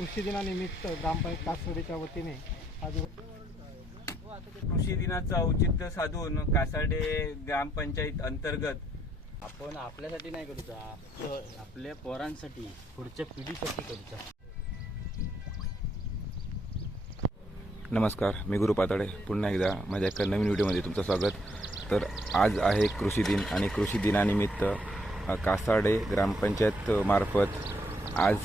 कृषी दिनानिमित्त ग्रामपंचायत कासवाडीच्या वतीने आज कृषी दिनाचं औचित्य साधून कासाडे ग्रामपंचायत अंतर्गत आपण आपल्यासाठी नाही करूचा तर आपल्या पोरांसाठी पुढच्या पिढीसाठी करूचा नमस्कार मी गुरु पाताडे. पुन्हा एकदा माझ्या एका नवीन व्हिडिओमध्ये तुमचं स्वागत. तर आज आहे कृषी दिन आणि कृषी दिनानिमित्त कासाडे ग्रामपंचायत मार्फत आज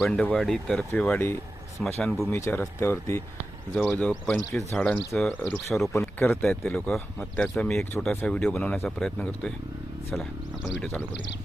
बंडवाडी तर्फेवाडी स्मशानभूमीच्या रस्त्यावरती जवळजवळ पंचवीस झाडांचं वृक्षारोपण करत आहेत ते लोक. मग त्याचा मी एक छोटासा व्हिडिओ बनवण्याचा प्रयत्न करतोय. चला आपण व्हिडिओ चालू करूया.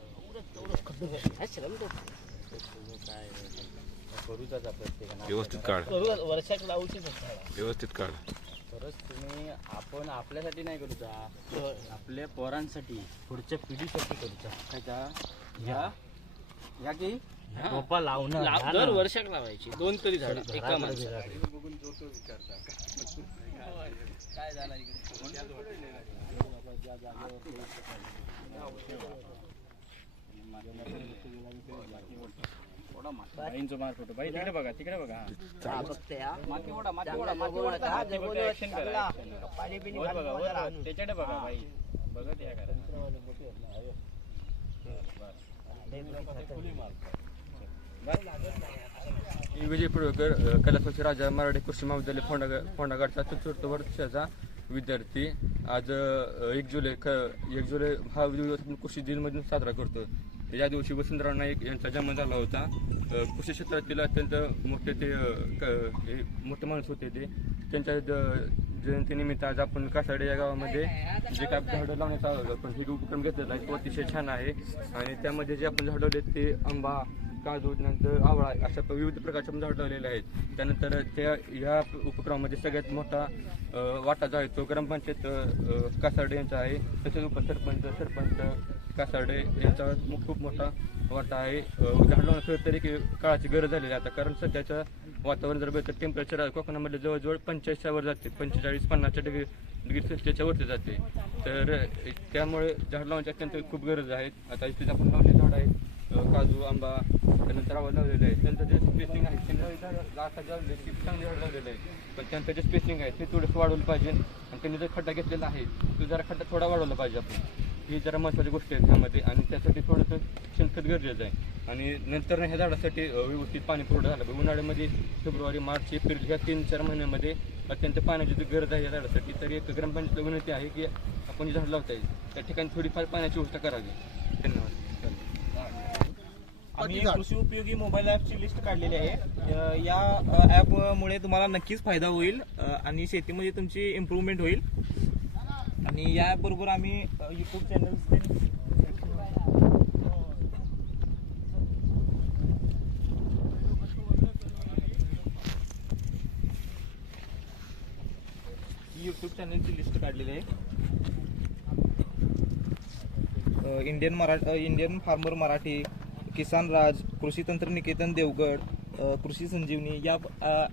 व्यवस्थित काढ. करू वर्षात लावूचीच व्यवस्थित काढ. तरच तुम्ही आपण आपल्यासाठी नाही करूचा तर आपल्या पोरांसाठी पुढच्या पिढीसाठी करूचा काय का? या. या की? रोपा लावणं लाव- दर वर्षाक लावायची. दोन तरी झाड. एका माणसाला बाईंचं मार फोटो बाई तिकडे बघा तिकडे बघा. माती ओढा माती ओढा माती ओढा. ऍक्शन करा action. वर बघा वर बघा. त्याच्याकडे बघा बाई. बघत या करा मी विजय पडवकर अ, कैलासवासी राजा मराठी कृषी महाविद्यालय फोंडा फोंडागडचा चतुर्थ वर्षाचा विद्यार्थी. आज अ, एक जुलै ख एक जुलै हा दिवस आपण कृषी दिनमधून साजरा करतो. या दिवशी वसंतराव नाईक यांचा जन्म झाला होता. कृषी क्षेत्रातील अत्यंत मोठे ते क- हे मोठे माणूस होते ते. त्यांच्या जयंतीनिमित्त आज आपण कासाडे या गावामध्ये जे काय झाडं लावण्याचा आपण हे उपक्रम घेतलेला आहे तो अतिशय छान आहे. आणि त्यामध्ये जे आपण झाडं लावलेत ते आंबा काजू नंतर आवळा अशा विविध प्रकारचे आपण झाडं लावलेले आहेत. त्यानंतर त्या या उपक्रमामध्ये सगळ्यात मोठा वाटा जो आहे तो ग्रामपंचायत अ, यांचा आहे. तसेच उपसरपंच सरपंच कासाडे यांचा खूप मोठा वाटा आहे. अ, झाड लावण्याचं तरी काळाची गरज झालेली आहे आता कारण सध्याचं वातावरण जर बघितलं टेम्परेचर कोकणामध्ये जवळजवळ पंचेचाळीसच्या वर जाते. पंचेचाळीस पन्नासच्या डिग्री डिग्री सेल्सिअसच्या वरती जाते. तर त्यामुळे झाड लावण्याची अत्यंत खूप गरज आहे. आता इथे आपण लावले झाड आहेत. काजू आंबा त्यानंतर आवड लावलेलं आहे. त्यांचं जे स्पेसिंग आहे त्यांनी आता लावले की चांगले झाड लावलेलं आहे पण त्यांचं जे स्पेसिंग आहे ते थोडंसं वाढवलं पाहिजे. आणि त्यांनी जर खड्डा घेतलेला आहे तो जरा खड्डा थोडा वाढवला पाहिजे आपण. ही जरा महत्त्वाची गोष्ट आहे त्यामध्ये आणि त्यासाठी थोडंसं शेणखत गरजेचं आहे. आणि नंतर ह्या झाडासाठी व्यवस्थित पाणी पुरवठा झाला. पाहिजे उन्हाळ्यामध्ये फेब्रुवारी मार्च एप्रिल ह्या तीन चार महिन्यामध्ये अत्यंत पाण्याची जी गरज आहे या झाडासाठी तर एक ग्रामपंचायतला विनंती आहे की आपण जे झाड लावता येईल. त्या ठिकाणी थोडीफार पाण्याची व्यवस्था करावी. धन्यवाद. आम्ही कृषी उपयोगी मोबाईल ॲपची लिस्ट काढलेली आहे. या ॲपमुळे तुम्हाला नक्कीच फायदा होईल आणि शेतीमध्ये तुमची इम्प्रूव्हमेंट होईल. आणि याबरोबर आम्ही यूट्यूब चॅनल यूट्यूब चॅनलची लिस्ट काढलेली आहे. इंडियन मरा इंडियन फार्मर मराठी किसान राज कृषी तंत्र निकेतन देवगड कृषी संजीवनी या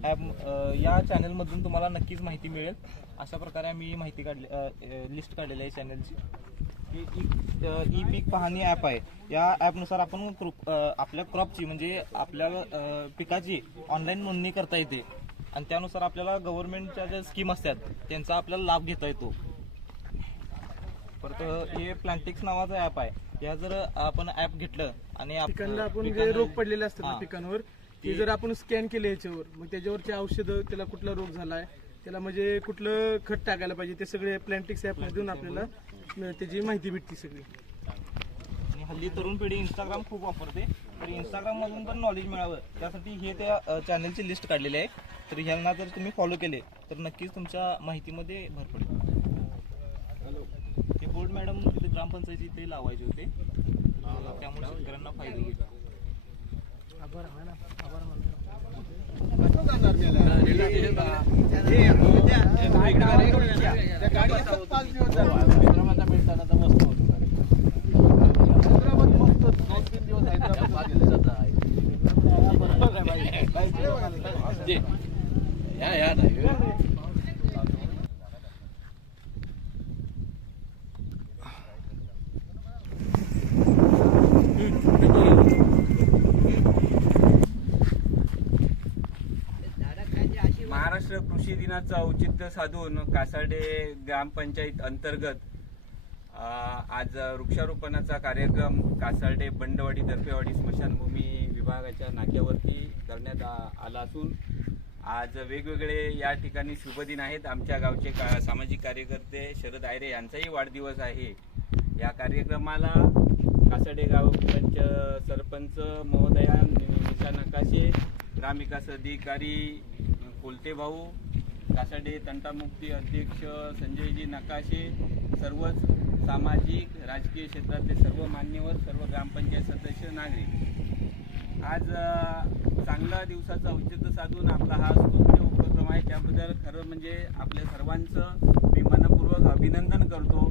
ॲप या चॅनलमधून तुम्हाला नक्कीच माहिती मिळेल. अशा प्रकारे आम्ही माहिती काढली लिस्ट काढलेली आहे चॅनलची. ही ई पीक पाहणी ॲप आहे. या ॲपनुसार आपण अ, आपल्या क्रॉपची म्हणजे आपल्या पिकाची ऑनलाईन नोंदणी करता येते. आणि त्यानुसार आपल्याला गव्हर्नमेंटच्या ज्या स्कीम असतात त्यांचा आपल्याला लाभ घेता येतो. परत हे प्लांटिक्स नावाचं ॲप आहे. या जर आपण ॲप घेतलं आणि आपण जे रोग पडलेले असतात. पिकांवर ते जर आपण स्कॅन केले याच्यावर मग त्याच्यावरचे औषधं त्याला कुठला रोग झालाय त्याला म्हणजे कुठलं खत टाकायला पाहिजे ते सगळे प्लॅन्टिक्स ऍप मधून आपल्याला त्याची माहिती भेटते सगळी. आणि हल्ली तरुण पिढी इंस्टाग्राम खूप वापरते. तर इंस्टाग्राम मधून पण नॉलेज मिळावं. त्यासाठी हे त्या चॅनलची लिस्ट काढलेली आहे. तर ह्यांना जर तुम्ही फॉलो केले तर नक्कीच तुमच्या माहितीमध्ये भर पडेल. हे बोर्ड मॅडम तिथे ग्रामपंचायती ते लावायचे होते. त्यामुळे शेतकऱ्यांना फायदा होईल. या या नाही मस्त होतं दोन तीन दिवस हैदराबाद या या नाही महाराष्ट्र कृषी दिनाचं औचित्य साधून कासाडे ग्रामपंचायत अंतर्गत आज वृक्षारोपणाचा कार्यक्रम कासाडे बंडवाडी दर्पेवाडी स्मशानभूमी विभागाच्या नाक्यावरती करण्यात आ- आला असून आज वेगवेगळे या ठिकाणी शुभदिन आहेत. आमच्या गावचे का सामाजिक कार्यकर्ते शरद आयरे यांचाही वाढदिवस आहे. या कार्यक्रमाला कासाडे गाव पंच सरपंच महोदया निशा नकाशे ग्रामविकास अधिकारी कोलते भाऊ. कासाडे तंटामुक्ती अध्यक्ष संजयजी नकाशे सर्वच सामाजिक राजकीय क्षेत्रातले सर्व मान्यवर सर्व ग्रामपंचायत सदस्य नागरिक. आज चांगला दिवसाचं औचित्य साधून आपला हा स्तुत्य उपक्रम आहे. त्याबद्दल खरं म्हणजे आपल्या सर्वांचं मी मनपूर्वक अभिनंदन करतो.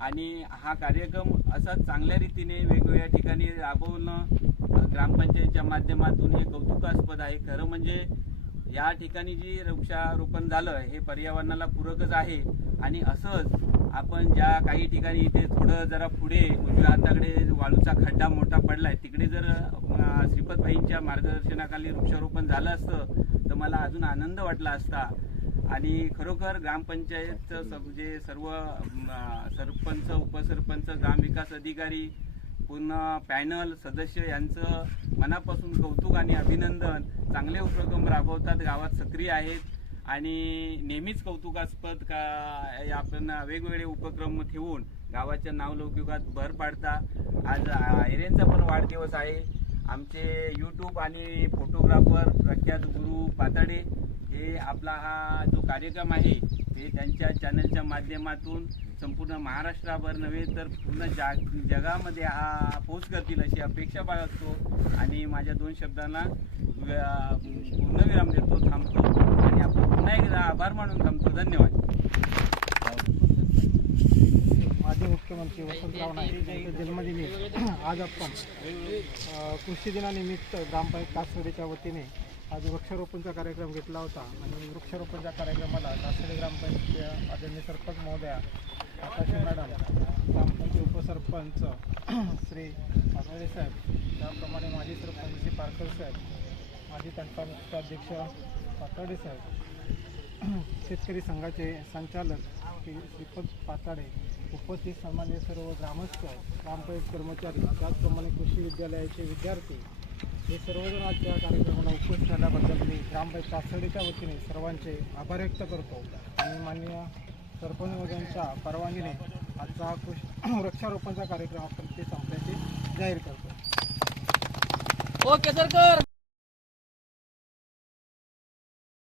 आणि हा कार्यक्रम असाच चांगल्या रीतीने वेगवेगळ्या ठिकाणी राबवणं ग्रामपंचायतच्या माध्यमातून हे कौतुकास्पद आहे. खरं म्हणजे या ठिकाणी जी वृक्षारोपण झालं हे पर्यावरणाला पूरकच आहे. आणि असंच आपण ज्या काही ठिकाणी इथे थोडं जरा पुढे उजव्या हाताकडे वाळूचा खड्डा मोठा पडलाय तिकडे जर श्रीपतभाईंच्या मार्गदर्शनाखाली वृक्षारोपण झालं असतं तर मला अजून आनंद वाटला असता. आणि खरोखर ग्रामपंचायत सब जे सर्व सरपंच उपसरपंच ग्रामविकास अधिकारी पूर्ण पॅनल सदस्य यांचं मनापासून कौतुक आणि अभिनंदन. चांगले उपक्रम राबवतात गावात सक्रिय आहेत. आणि नेहमीच कौतुकास्पद का आपण वेगवेगळे उपक्रम ठेवून गावाच्या नावलौकिकात भर पाडता. आज आयरेंचा पण वाढदिवस आहे. आमचे यूट्यूब आणि फोटोग्राफर प्रख्यात गुरु पाताडे हे आपला हा जो कार्यक्रम आहे हे त्यांच्या चॅनलच्या माध्यमातून संपूर्ण महाराष्ट्राभर नव्हे तर पूर्ण जाग जगामध्ये हा पोस्ट करतील अशी अपेक्षा बाळगतो. आणि माझ्या दोन शब्दांना पूर्ण पूर्णविराम देतो थांबतो. आणि आपण पुन्हा एकदा आभार मानून थांबतो. धन्यवाद. माजी मुख्यमंत्री वसंतराव नाईक यांच्या जन्मदिनी आज आपण कृषी दिनानिमित्त ग्रामपंचायत कासवडीच्या वतीने आज वृक्षारोपणचा कार्यक्रम घेतला होता आणि वृक्षारोपणच्या कार्यक्रमाला कासवडी ग्रामपंचायत आदरणीय सरपंच महोदया आकाशी मॅडम ग्रामपंचायत उपसरपंच श्री पाटोळे साहेब त्याप्रमाणे माजी सरपंच श्री पारकर साहेब माजी तंटा अध्यक्ष पाताडे साहेब शेतकरी संघाचे संचालक श्री श्रीपद पाताडे उपस्थित सन्मान्य सर्व ग्रामस्थ ग्रामपंचायत कर्मचारी त्याचप्रमाणे कृषी विद्यालयाचे विद्यार्थी हे सर्वजण आजच्या कार्यक्रमाला उपस्थित झाल्याबद्दल मी ग्रामपंचायत तासडीच्या वतीने सर्वांचे आभार व्यक्त करतो. आणि माननीय सरपंच महोदयांच्या परवानगीने आजचा हा वृक्षारोपणचा कार्यक्रम आपण ते संपल्याचे जाहीर करतो. ओके सरकार